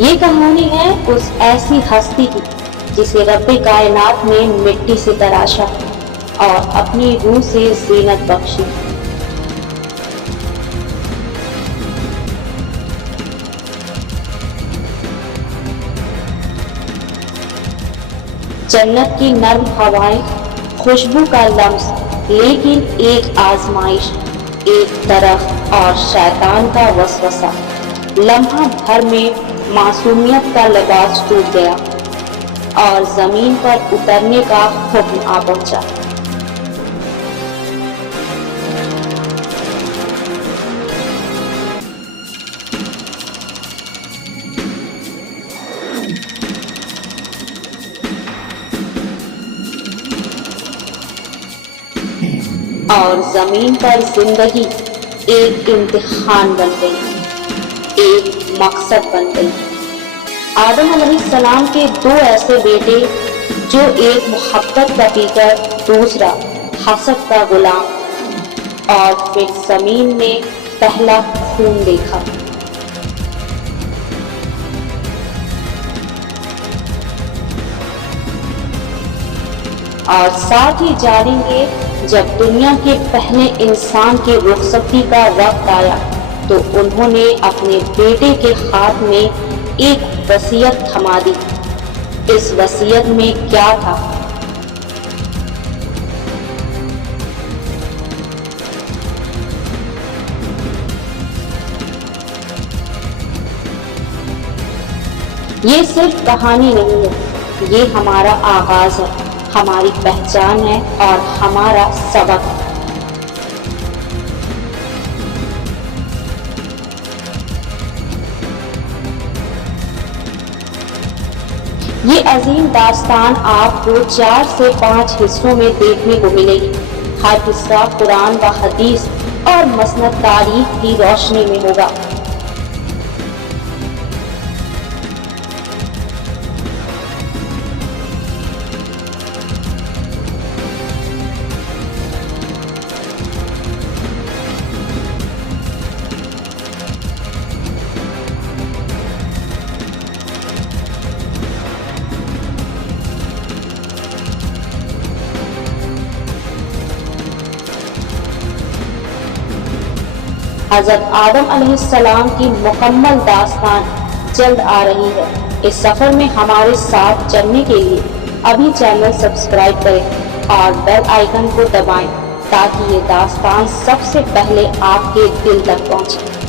یہ کہانی ہے اس ایسی ہستی کی جسے رب کائنات نے مٹی سے تراشا اور اپنی روح سے زینت بخشی۔ جنت کی نرم ہوائیں، خوشبو کا لمس، لیکن ایک آزمائش، ایک درخت اور شیطان کا وسوسہ، لمحہ بھر میں معصومیت کا لباس ٹوٹ گیا اور زمین پر اترنے کا حکم آ پہنچا۔ اور زمین پر زندگی ایک امتحان بن گئی، ایک مقصد بن گئی۔ آدم علیہ السلام کے دو ایسے بیٹے، جو ایک محبت کا پیکر، دوسرا حسد کا غلام، اور پھر زمین نے پہلا خون دیکھا۔ اور ساتھ ہی جانیں گے جب دنیا کے پہلے انسان کی رخصتی کا وقت آیا تو انہوں نے اپنے بیٹے کے ہاتھ میں ایک وصیت تھما دی۔ اس وصیت میں کیا تھا؟ یہ صرف کہانی نہیں ہے، یہ ہمارا آغاز ہے، ہماری پہچان ہے اور ہمارا سبق ہے۔ یہ عظیم داستان آپ کو 4 سے 5 حصوں میں دیکھنے کو ملے گی۔ ہر حصہ قرآن و حدیث اور مسند تاریخ کی روشنی میں ہوگا۔ حضرت آدم علیہ السلام کی مکمل داستان جلد آ رہی ہے۔ اس سفر میں ہمارے ساتھ چلنے کے لیے ابھی چینل سبسکرائب کریں اور بیل آئیکن کو دبائیں تاکہ یہ داستان سب سے پہلے آپ کے دل تک پہنچے۔